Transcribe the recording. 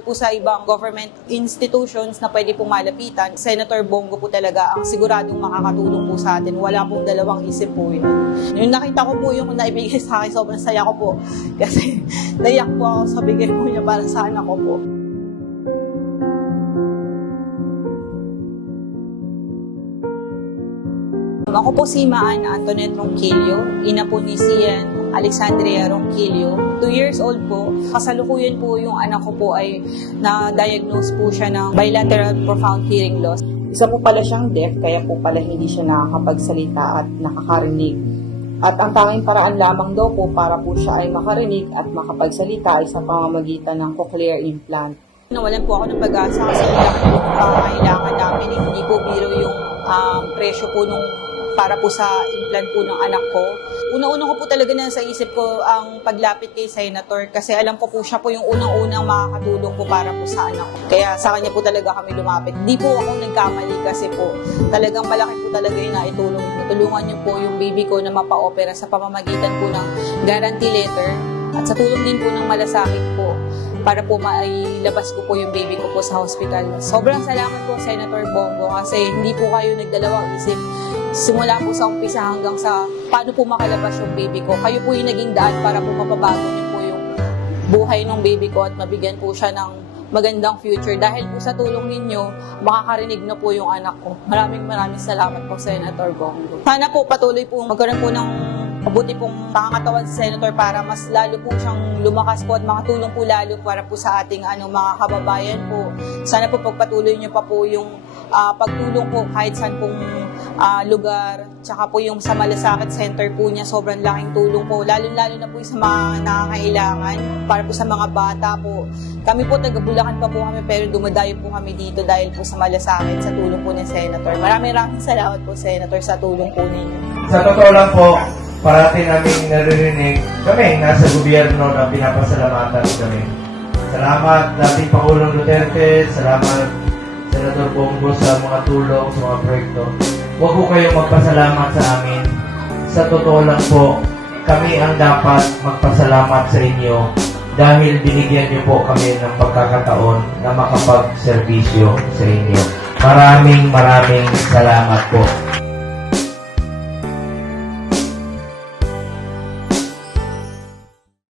Po sa ibang government institutions na pwede pong malapitan, Senator Bongo po talaga ang siguradong makakatulong po sa atin. Wala pong dalawang isip po yun. Yung nakita ko po yung naibigay sa akin, sobrang saya ko po. Kasi naiyak po ako sa bigay po niya para sa anak ko po. Ako po si Maan Antoinette Ronquillo, ina po ni Sian Alexandria Ronquillo. Two years old po. Kasalukuyan po yung anak ko po ay na-diagnose po siya ng bilateral profound hearing loss. Isa po pala siyang deaf, kaya po pala hindi siya nakakapagsalita at nakakarinig. At ang tanging paraan lamang daw po para po siya ay makarinig at makapagsalita ay sa pamamagitan ng cochlear implant. Nawalan po ako ng pag-asa kasi yung pangangailangan namin. eh. Hindi po biro yung um, presyo po nung para po sa implant po ng anak ko. Una-una ko po talaga na sa isip ko ang paglapit kay Senator kasi alam ko po siya po yung unang-unang makakatulong po para po sa anak ko. Kaya sa kanya po talaga kami lumapit. Di po ako nagkamali kasi po talagang malaki po talaga yung naitulong. Tulungan niyo po yung baby ko na mapa-opera sa pamamagitan po ng guarantee letter at sa tulong din po ng malasakit po para po mailabas ko po yung baby ko po sa hospital. Sobrang salamat po Senator Bongo kasi hindi po kayo nagdalawang isip simula po sa umpisa hanggang sa paano po makalabas yung baby ko. Kayo po yung naging daan para po mapabago niyo po yung buhay ng baby ko at mabigyan po siya ng magandang future. Dahil po sa tulong ninyo, makakarinig na po yung anak ko. Maraming maraming salamat po, Senator Bongo. Sana po patuloy po magkaroon po ng mabuti pong pangangatawan sa Senator para mas lalo po siyang lumakas po at makatulong po lalo para po sa ating ano, mga kababayan po. Sana po pagpatuloy niyo pa po yung ah, pagtulong po kahit saan pong ah, lugar. Tsaka po yung sa Malasakit Center po niya, sobrang laking tulong po. Lalo-lalo na po sa mga nakakailangan para po sa mga bata po. Kami po, taga Bulacan pa po kami, pero dumadayo po kami dito dahil po sa Malasakit sa tulong po ni Senator. Maraming maraming salamat po, Senator, sa tulong po ninyo. Sa totoo lang po, parati naming naririnig kami, nasa gobyerno na pinapasalamatan kami. Salamat dating Pangulong Duterte, salamat Senator Bongo sa mga tulong, sa mga proyekto. Huwag po kayong magpasalamat sa amin. Sa totoo lang po, kami ang dapat magpasalamat sa inyo dahil binigyan niyo po kami ng pagkakataon na makapag-servisyo sa inyo. Maraming maraming salamat po.